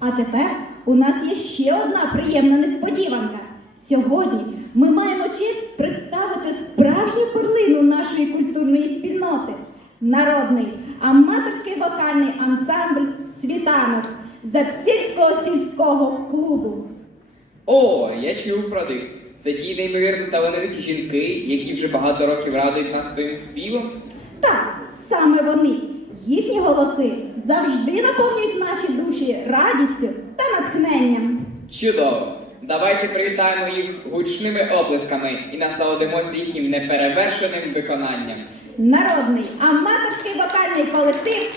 А тепер у нас є ще одна приємна несподіванка. Сьогодні ми маємо честь представити справжню перлину нашої культурної спільноти народний аматорський вокальний ансамбль Світанок Запсільського сільського клубу. О, я чув про них. Це ті неймовірно талановиті жінки, які вже багато років радують нас своїм співом. Так, саме вони. Їхні голоси завжди наповнюють наші душі радістю та натхненням. Чудово! Давайте привітаємо їх гучними оплесками і насолодимося їхнім неперевершеним виконанням. Народний аматорський вокальний колектив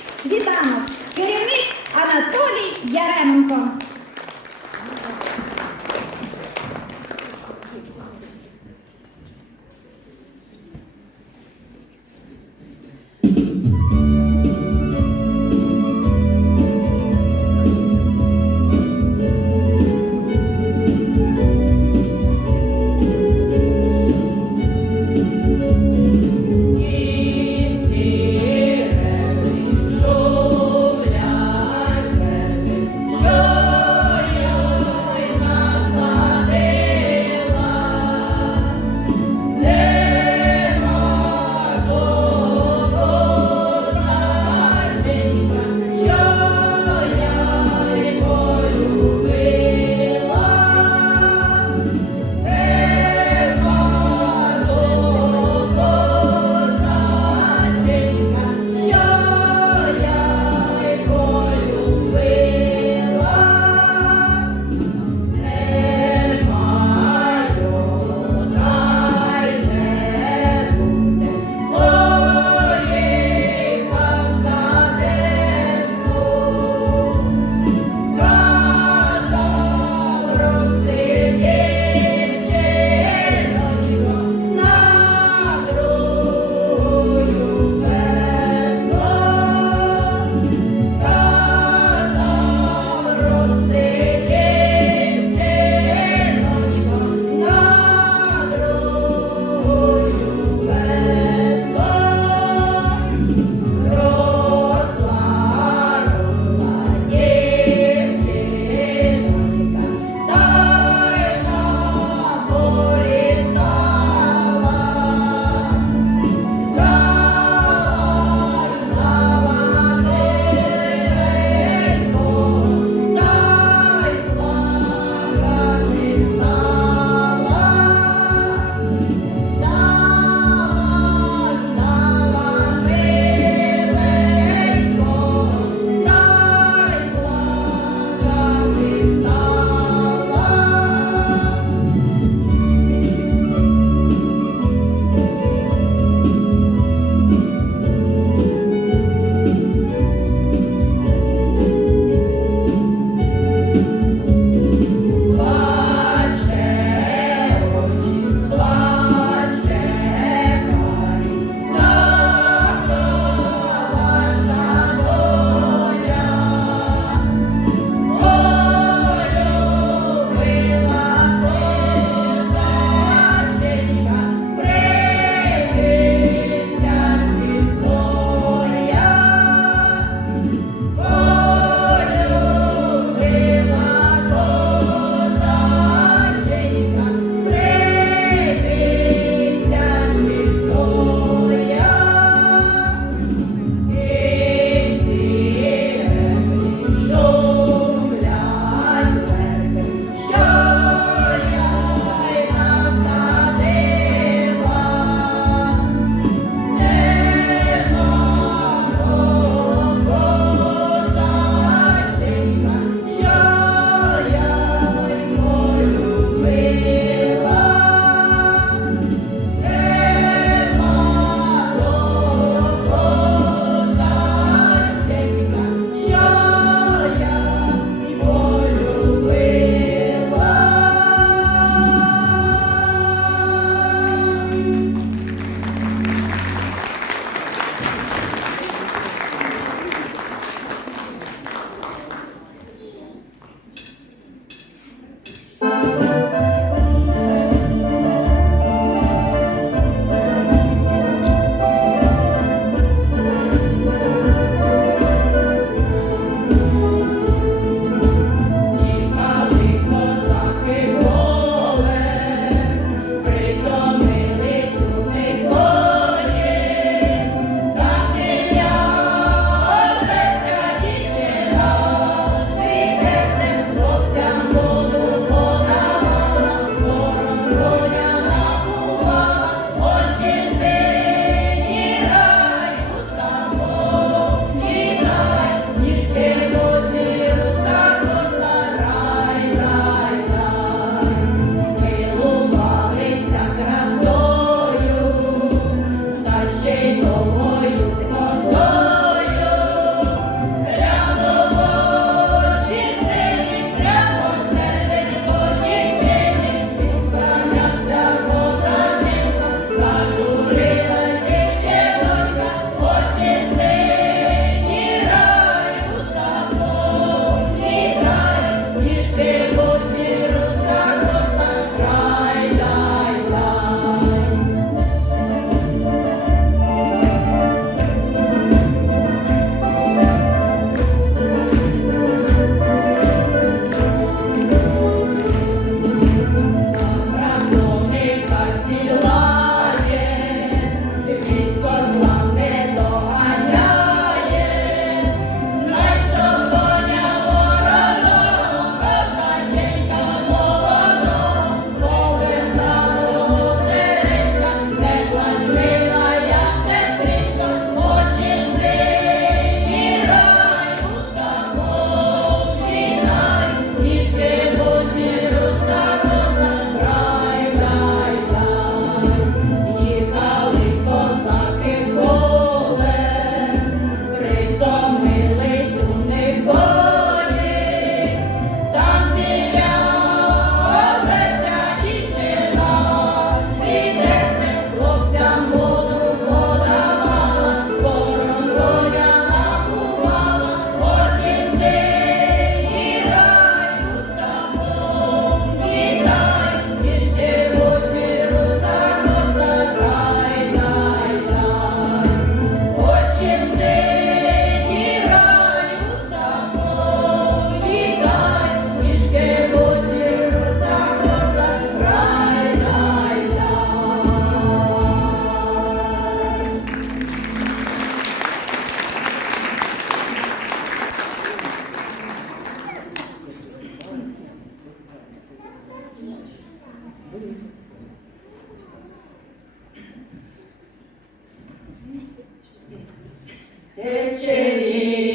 Ekeri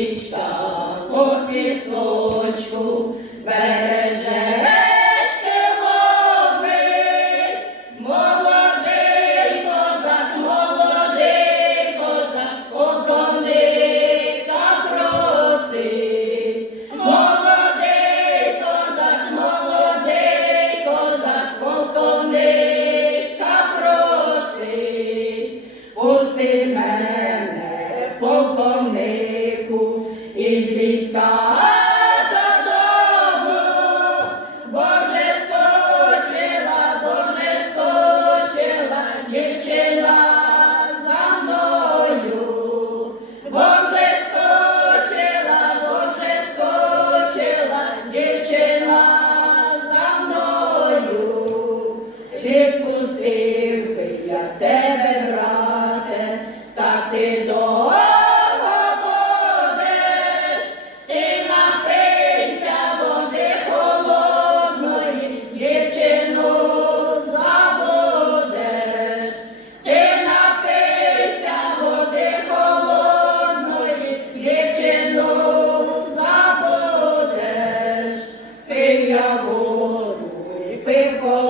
Oh.